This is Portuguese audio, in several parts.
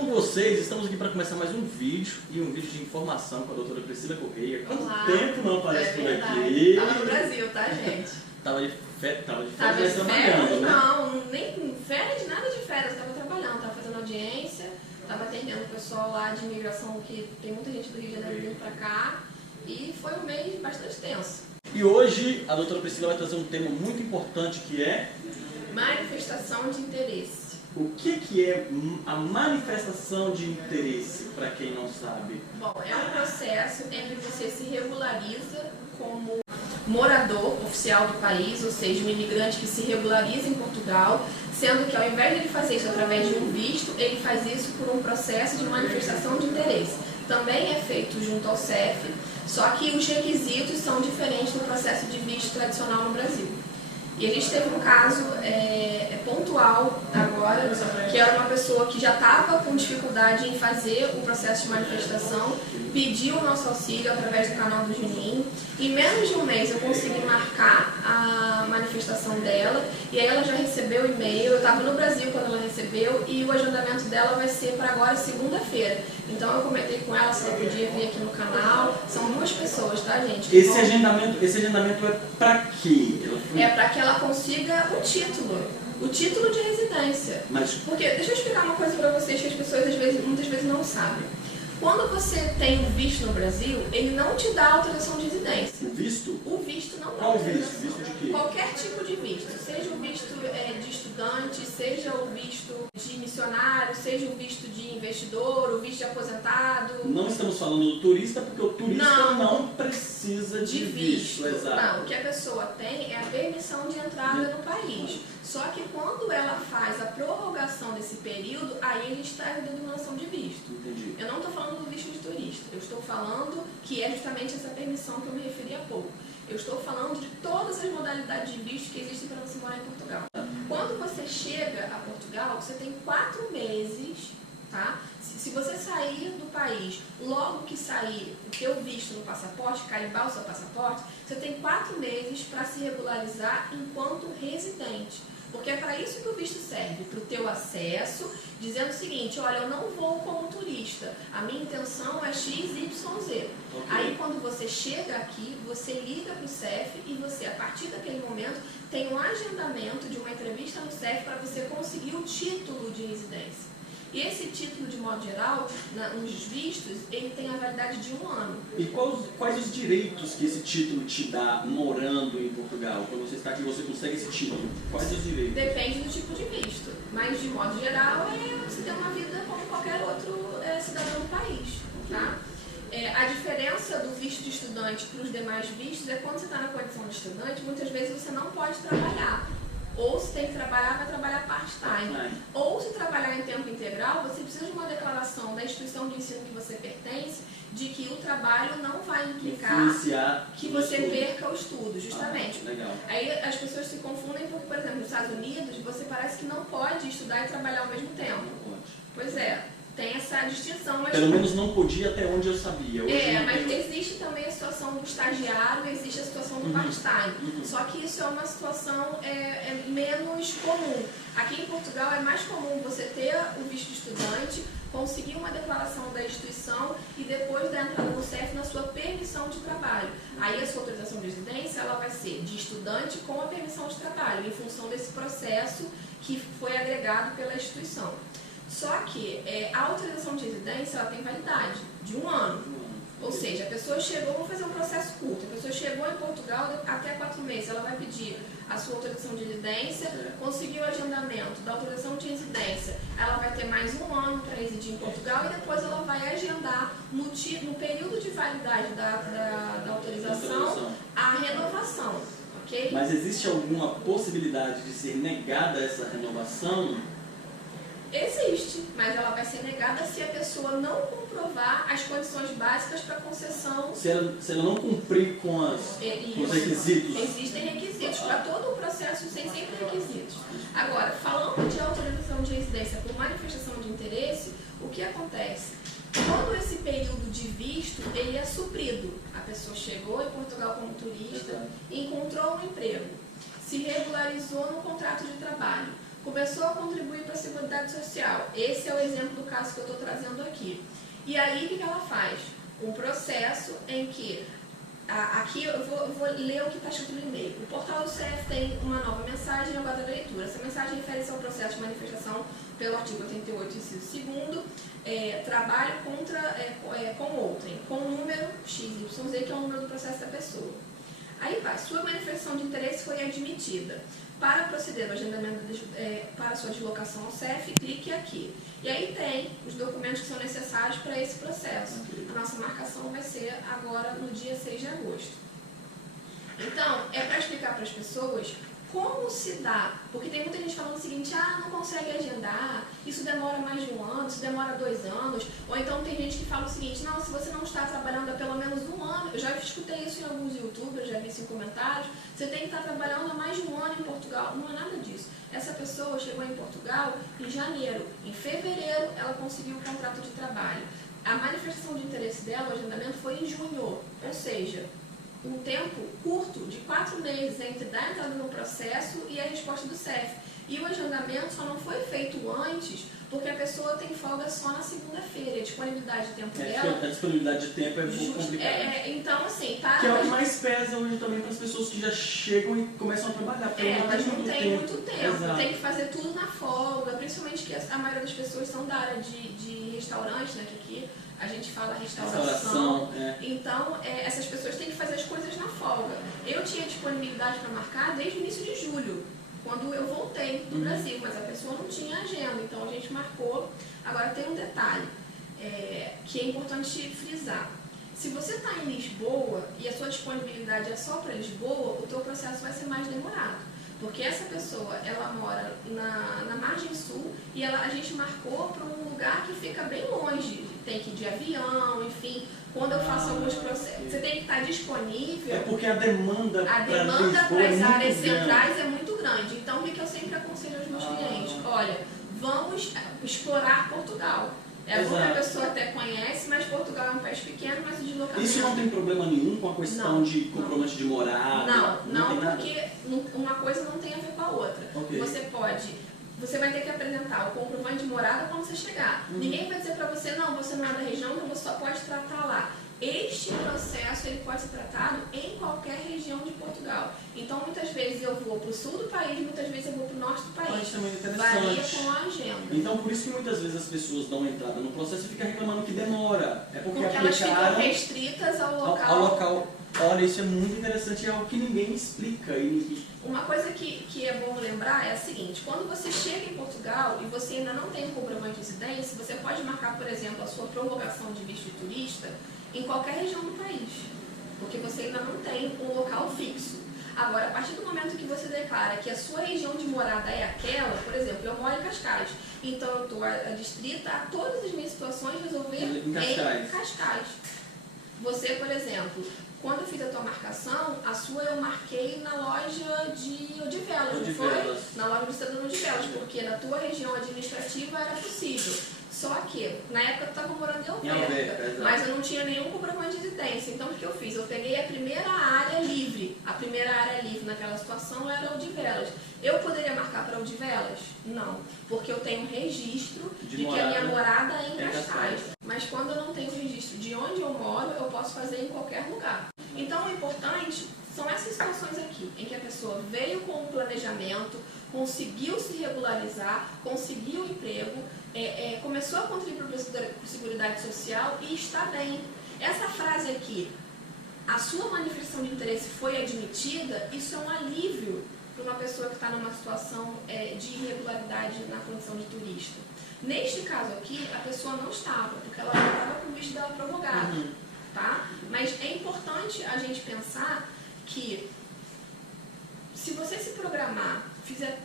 com vocês, estamos aqui para começar mais um vídeo, e um vídeo de informação com a doutora Priscila Correia. Quanto tempo não aparece por aqui? Tava no Brasil, tá, gente? Tava de férias, trabalhando, né? Não, nem férias, nada de férias, tava trabalhando, tava fazendo audiência, tava atendendo o pessoal lá de imigração, que tem muita gente do Rio de Janeiro vindo pra cá, e foi um mês bastante tenso. E hoje a doutora Priscila vai trazer um tema muito importante, que é manifestação de interesse. O que é a manifestação de interesse, para quem não sabe? Bom, é um processo em que você se regulariza como morador oficial do país, ou seja, um imigrante que se regulariza em Portugal, sendo que ao invés de ele fazer isso através de um visto, ele faz isso por um processo de manifestação de interesse. Também é feito junto ao CEF, só que os requisitos são diferentes do processo de visto tradicional no Brasil. E a gente teve um caso pontual agora, que era uma pessoa que já estava com dificuldade em fazer o processo de manifestação, pediu o nosso auxílio através do canal do Juninho. Em menos de um mês eu consegui marcar a manifestação dela, e aí ela já recebeu o e-mail. Eu estava no Brasil quando ela recebeu, e o agendamento dela vai ser para agora, segunda-feira. Então eu comentei com ela se ela podia vir aqui no canal. São 2 pessoas, tá, gente? Esse agendamento é para quê? É para que ela consiga o título de residência. Porque, deixa eu explicar uma coisa para vocês que as pessoas muitas vezes não sabem. Quando você tem um visto no Brasil, ele não te dá autorização de residência. O visto? O visto não dá. Qual visto? Visto de quê? Qualquer tipo de visto. Seja o visto de estudante, seja o visto de missionário, seja o visto de investidor, o visto de aposentado. Não estamos falando do turista, porque o turista não precisa de visto. Exato. Não, o que a pessoa tem é a permissão de entrada no país. Só que quando ela faz a prorrogação desse período, aí a gente está em denominação de visto. Entendi. Eu não estou falando do visto de turista, eu estou falando que é justamente essa permissão que eu me referi há pouco. Eu estou falando de todas as modalidades de visto que existem para você morar em Portugal. Quando você chega a Portugal, você tem 4 meses, tá? Se você sair do país, logo que sair o teu visto no passaporte, carimbar o seu passaporte, você tem 4 meses para se regularizar enquanto residente. Porque é para isso que o visto serve, para o teu acesso, dizendo o seguinte: olha, eu não vou como turista, a minha intenção é XYZ. Okay. Aí quando você chega aqui, você liga para o CEF e você, a partir daquele momento, tem um agendamento de uma entrevista no CEF para você conseguir o título de residência. E esse título, de modo geral, nos vistos, ele tem a validade de 1 ano. E quais os direitos que esse título te dá morando em Portugal? Quando você está aqui, você consegue esse título. Quais os direitos? Depende do tipo de visto. Mas, de modo geral, você tem uma vida como qualquer outro cidadão do país. Tá? A diferença do visto de estudante para os demais vistos é quando você está na condição de estudante, muitas vezes você não pode trabalhar. Ou se tem que trabalhar, vai trabalhar part-time. Ou se trabalhar em tempo integral, você precisa de uma declaração da instituição de ensino que você pertence, de que o trabalho não vai implicar que você perca o estudo, justamente. Legal. Aí as pessoas se confundem porque, por exemplo, nos Estados Unidos, você parece que não pode estudar e trabalhar ao mesmo tempo. Não pode. Pois é. Tem essa distinção. Mas pelo menos não podia até onde eu sabia. Mas existe também a situação do estagiário, existe a situação do part-time. Só que isso é uma situação menos comum. Aqui em Portugal é mais comum você ter o visto de estudante, conseguir uma declaração da instituição e depois da entrada no CEF na sua permissão de trabalho. Aí a sua autorização de residência ela vai ser de estudante com a permissão de trabalho, em função desse processo que foi agregado pela instituição. Só que a autorização de residência ela tem validade de 1 ano. Ou seja, a pessoa chegou, vamos fazer um processo curto, a pessoa chegou em Portugal até 4 meses, ela vai pedir a sua autorização de residência, conseguiu o agendamento da autorização de residência, ela vai ter mais 1 ano para residir em Portugal e depois ela vai agendar no período de validade da autorização a renovação. Okay? Mas existe alguma possibilidade de ser negada essa renovação? Existe, mas ela vai ser negada se a pessoa não comprovar as condições básicas para concessão. Se ela não cumprir com os requisitos. Existem requisitos. Para todo o processo tem sempre requisitos. Agora, falando de autorização de residência por manifestação de interesse, o que acontece? Todo esse período de visto, ele é suprido. A pessoa chegou em Portugal como turista, encontrou um emprego, se regularizou no contrato de trabalho. começou a contribuir para a Seguridade Social. Esse é o exemplo do caso que eu estou trazendo aqui. E aí, o que ela faz? Um processo em que, aqui eu vou ler o que está escrito no e-mail. O portal do CEF tem uma nova mensagem aguarda a leitura. Essa mensagem refere-se ao processo de manifestação pelo artigo 88, inciso 2º, trabalho com outrem, com o número XYZ, que é o número do processo da pessoa. Aí vai, sua manifestação de interesse foi admitida. Para proceder ao agendamento para sua deslocação ao CEF, clique aqui. E aí tem os documentos que são necessários para esse processo. A nossa marcação vai ser agora no dia 6 de agosto. Então, é para explicar para as pessoas como se dá, porque tem muita gente falando o seguinte, não consegue agendar, isso demora mais de 1 ano, isso demora 2 anos, ou então tem gente que fala o seguinte, não, se você não está trabalhando há pelo menos 1 ano, eu já escutei isso em alguns youtubers, já vi isso em comentários, você tem que estar trabalhando há mais de 1 ano em Portugal. Não é nada disso. Essa pessoa chegou em Portugal em janeiro, em fevereiro ela conseguiu o contrato de trabalho. A manifestação de interesse dela, o agendamento, foi em junho, ou seja, um tempo curto, de 4 meses, entre dar entrada no processo e a resposta do CEF. E o agendamento só não foi feito antes, porque a pessoa tem folga só na segunda-feira. A disponibilidade de tempo dela... A disponibilidade de tempo é um pouco complicada. Então, assim, tá... Que é o que mais pesa hoje também para as pessoas que já chegam e começam a trabalhar. Elas não têm muito tempo. Exato. Tem que fazer tudo na folga, principalmente que a maioria das pessoas são da área de restaurante, né, que aqui a gente fala restauração. Então, essas pessoas têm que fazer as coisas na folga. Eu tinha disponibilidade para marcar desde o início de julho, quando eu voltei do Brasil, mas a pessoa não tinha agenda, então a gente marcou. Agora tem um detalhe que é importante frisar. Se você está em Lisboa e a sua disponibilidade é só para Lisboa, o teu processo vai ser mais demorado. Porque essa pessoa, ela mora na margem sul e a gente marcou para um lugar que fica bem longe. Tem que ir de avião, enfim. Quando eu faço alguns processos, você tem que estar disponível. É porque a demanda para as áreas centrais é muito grande. Então, o que eu sempre aconselho aos meus clientes? Olha, vamos explorar Portugal. É bom que a pessoa até conhece, mas Portugal é um país pequeno, mas o deslocamento... Isso não tem problema nenhum com a questão de comprovante de morada? Não, porque uma coisa não tem a ver com a outra. Okay. Você vai ter que apresentar o comprovante de morada quando você chegar. Ninguém vai dizer para você, não, você não é da região, então você só pode tratar lá. Este processo ele pode ser tratado em qualquer região de Portugal. Então, muitas vezes eu vou para o sul do país, muitas vezes eu vou para o norte do país. Varia com a agenda. Então, por isso que muitas vezes as pessoas dão entrada no processo e ficam reclamando que demora. É porque elas ficam restritas ao local. Olha, isso é muito interessante, é algo que ninguém explica. Uma coisa que é bom lembrar é a seguinte, quando você chega em Portugal e você ainda não tem comprovante de residência, você pode marcar, por exemplo, a sua prorrogação de visto de turista em qualquer região do país, porque você ainda não tem um local fixo. Agora, a partir do momento que você declara que a sua região de morada é aquela, por exemplo, eu moro em Cascais, então eu estou adstrita a todas as minhas situações resolver em Cascais. Você, por exemplo, quando eu fiz a tua marcação, a sua eu marquei na loja de Odivelas, não foi? Na loja do cidadão de Odivelas, porque na tua região administrativa era possível. Só que, na época eu estava morando em Alverca, mas eu não tinha nenhum comprovante de residência. Então, o que eu fiz? Eu peguei a primeira área livre. A primeira área livre naquela situação era Odivelas. Eu poderia marcar para Odivelas? Não, porque eu tenho um registro de que a minha morada é em Cascais. Mas quando eu não tenho registro de onde eu moro, eu posso fazer em qualquer lugar. Então, o importante são essas situações aqui, em que a pessoa veio com um planejamento, conseguiu se regularizar, conseguiu emprego, começou a contribuir para a Seguridade Social e está bem. Essa frase aqui, a sua manifestação de interesse foi admitida, isso é um alívio para uma pessoa que está numa situação de irregularidade na condição de turista. Neste caso aqui, a pessoa não estava, porque ela já estava com o visto dela prorrogado. Tá? Mas é importante a gente pensar que se você se programar,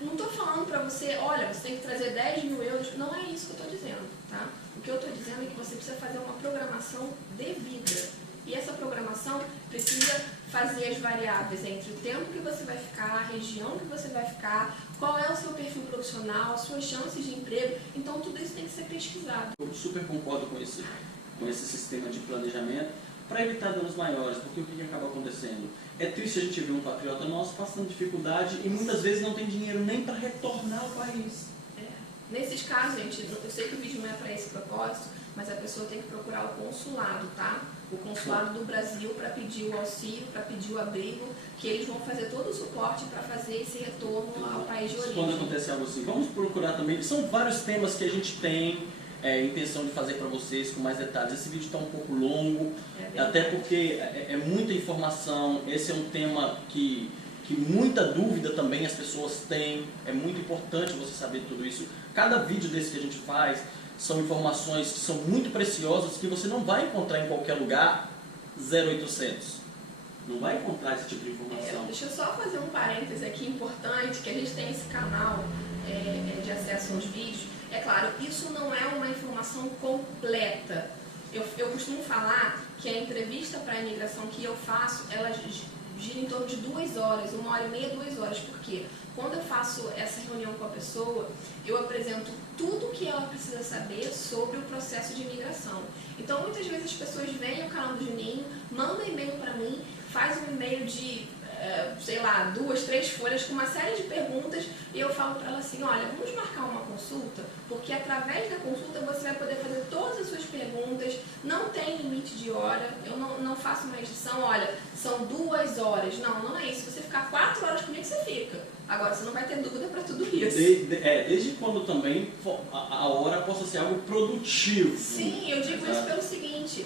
não estou falando para você, olha, você tem que trazer 10 mil euros, não é isso que eu estou dizendo, tá? O que eu estou dizendo é que você precisa fazer uma programação devida. E essa programação precisa fazer as variáveis entre o tempo que você vai ficar, a região que você vai ficar, qual é o seu perfil profissional, as suas chances de emprego. Então, tudo isso tem que ser pesquisado. Eu super concordo com esse sistema de planejamento, para evitar danos maiores, porque o que acaba acontecendo? É triste a gente ver um patriota nosso passando dificuldade e muitas vezes não tem dinheiro nem para retornar ao país. Nesses casos, gente, eu sei que o vídeo não é para esse propósito, mas a pessoa tem que procurar o consulado, tá? O consulado do Brasil para pedir o auxílio, para pedir o abrigo, que eles vão fazer todo o suporte para fazer esse retorno ao país de origem. Quando acontece algo assim, vamos procurar também. São vários temas que a gente tem intenção de fazer para vocês com mais detalhes. Esse vídeo está um pouco longo, até porque é muita informação. Esse é um tema que muita dúvida também as pessoas têm. É muito importante você saber tudo isso. Cada vídeo desse que a gente faz são informações que são muito preciosas, que você não vai encontrar em qualquer lugar 0800. Não vai encontrar esse tipo de informação. Deixa eu só fazer um parêntese aqui importante, que a gente tem esse canal de acesso aos vídeos. É claro, isso não é uma informação completa. Eu costumo falar que a entrevista para a imigração que eu faço, ela gira em torno de 2 horas, 1h30, 2 horas. Por quê? Quando eu faço essa reunião com a pessoa, eu apresento tudo o que ela precisa saber sobre o processo de imigração. Então, muitas vezes as pessoas vêm ao canal do Juninho, mandam e-mail para mim, faz um e-mail de, sei lá, 2, 3 folhas com uma série de perguntas e eu falo para ela assim, olha, vamos marcar uma consulta, porque através da consulta você vai poder fazer todas as suas perguntas, não tem limite de hora, eu não faço uma edição, olha, são 2 horas. Não é isso. Se você ficar 4 horas comigo, você fica. Agora, você não vai ter dúvida para tudo isso. Desde quando também a hora possa ser algo produtivo. Sim, eu digo isso pelo seguinte,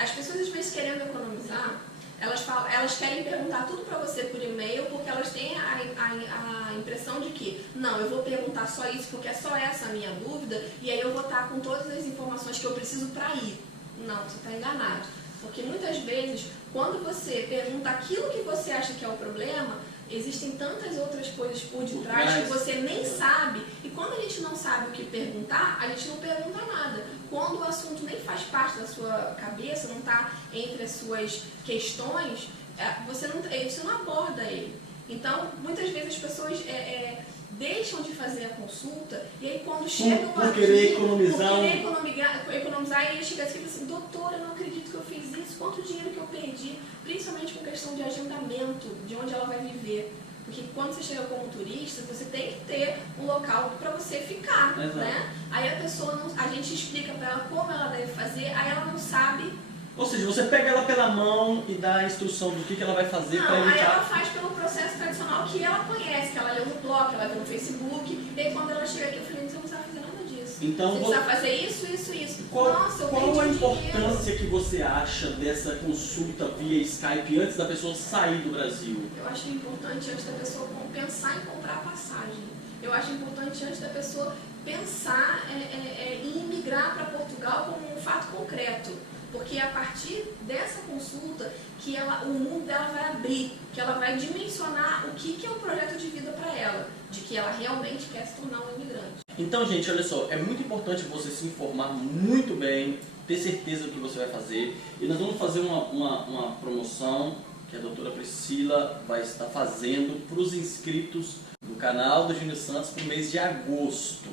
as pessoas às vezes querendo economizar, elas querem perguntar tudo para você por e-mail porque elas têm a impressão de que, não, eu vou perguntar só isso porque é só essa a minha dúvida e aí eu vou estar com todas as informações que eu preciso para ir. Não, você está enganado. Porque muitas vezes, quando você pergunta aquilo que você acha que é o problema, existem tantas outras coisas por detrás que você nem sabe. E quando a gente não sabe o que perguntar, a gente não pergunta nada. Quando o assunto nem faz parte da sua cabeça, não está entre as suas questões, você não aborda ele. Então, muitas vezes as pessoas deixam de fazer a consulta e aí quando chegam por querer economizar, e ele chega assim e fala assim, doutora, eu não acredito que eu fiz isso, quanto dinheiro que eu perdi, principalmente com questão de agendamento, de onde ela vai viver. Porque quando você chega como turista, você tem que ter um local para você ficar, né? Aí a pessoa a gente explica para ela como ela deve fazer, aí ela não sabe. Ou seja, você pega ela pela mão e dá a instrução do que ela vai fazer para evitar... Aí ela faz pelo processo tradicional que ela conhece, que ela leu no blog, que ela viu no Facebook, e aí quando ela chega aqui, eu falei, você não sabe fazer nada disso. Então, você precisa fazer isso. Nossa, qual a importância que você acha dessa consulta via Skype antes da pessoa sair do Brasil? Eu acho importante antes da pessoa pensar em comprar passagem. Eu acho importante antes da pessoa pensar em imigrar para Portugal como um fato concreto. Porque é a partir dessa consulta que o mundo dela vai abrir, que ela vai dimensionar o que é o projeto de vida para ela, de que ela realmente quer se tornar um imigrante. Então, gente, olha só, é muito importante você se informar muito bem, ter certeza do que você vai fazer. E nós vamos fazer uma promoção que a doutora Priscila vai estar fazendo para os inscritos do canal do Júnior Santos para o mês de agosto.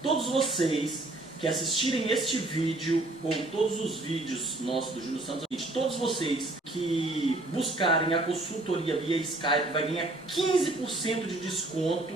Todos vocês que assistirem este vídeo, ou todos os vídeos nossos do Júnior Santos, todos vocês que buscarem a consultoria via Skype vai ganhar 15% de desconto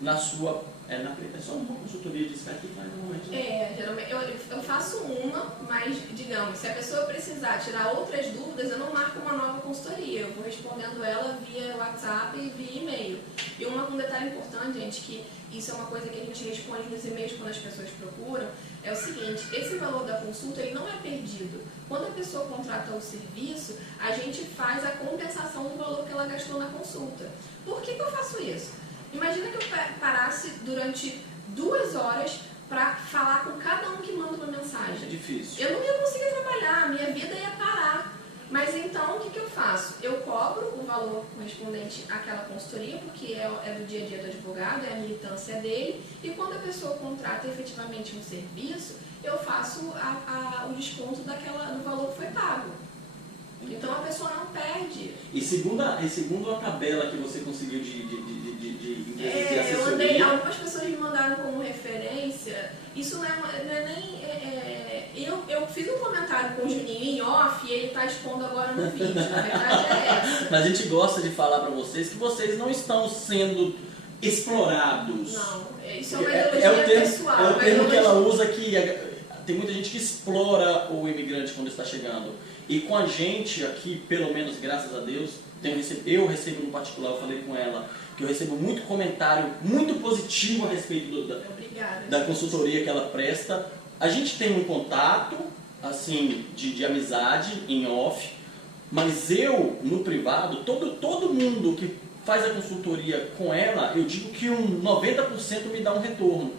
na sua... É só uma consultoria de Skype que faz normalmente. Geralmente eu faço uma, mas digamos, se a pessoa precisar tirar outras dúvidas, eu não marco uma nova consultoria. Eu vou respondendo ela via WhatsApp e via e-mail. E um detalhe importante, gente, que isso é uma coisa que a gente responde nos e-mails quando as pessoas procuram, é o seguinte, esse valor da consulta ele não é perdido. Quando a pessoa contrata o serviço, a gente faz a compensação do valor que ela gastou na consulta. Por que eu faço isso? Imagina que eu parasse durante 2 horas para falar com cada um que manda uma mensagem. É difícil. Eu não ia conseguir trabalhar, a minha vida ia parar. Mas então, o que eu faço? Eu cobro o valor correspondente àquela consultoria, porque é do dia a dia do advogado, é a militância dele, e quando a pessoa contrata efetivamente um serviço, eu faço o desconto do valor que foi pago. Então a pessoa não perde. E segundo a tabela que você conseguiu de empresas de assessoria... Algumas pessoas me mandaram como referência, isso não é nem eu eu fiz um comentário com o Juninho em off e ele tá expondo agora no vídeo. Na verdade é essa. Mas a gente gosta de falar para vocês que vocês não estão sendo explorados. Não, isso é uma ideologia pessoal. É o termo que ela usa que tem muita gente que explora o imigrante quando está chegando. E com a gente aqui, pelo menos graças a Deus, eu recebo no particular, eu falei com ela, que eu recebo muito comentário muito positivo a respeito da consultoria que ela presta. A gente tem um contato, assim, de amizade em off, mas eu, no privado, todo mundo que faz a consultoria com ela, eu digo que 90% me dá um retorno.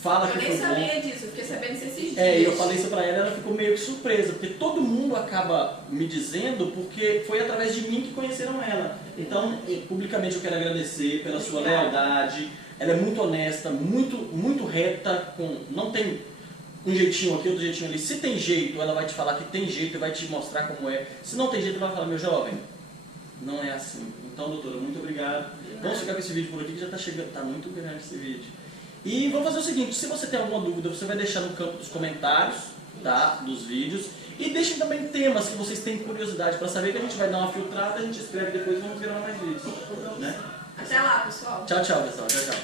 Fala que eu nem sabia disso, eu fiquei sabendo esses dias. Eu falei isso pra ela ficou meio que surpresa, porque todo mundo acaba me dizendo porque foi através de mim que conheceram ela. Então, publicamente eu quero agradecer pela sua lealdade. Ela é muito honesta, muito reta, não tem um jeitinho aqui, outro jeitinho ali. Se tem jeito, ela vai te falar que tem jeito e vai te mostrar como é. Se não tem jeito, ela vai falar, meu jovem, não é assim. Então, doutora, muito obrigado. Vamos ficar com esse vídeo por aqui que já está chegando, tá muito grande esse vídeo. E vamos fazer o seguinte, se você tem alguma dúvida, você vai deixar no campo dos comentários, tá, dos vídeos. E deixem também temas que vocês têm curiosidade para saber, que a gente vai dar uma filtrada, a gente escreve depois e vamos gravar mais vídeos. Né? Até lá, pessoal. Tchau, tchau, pessoal. Tchau, tchau.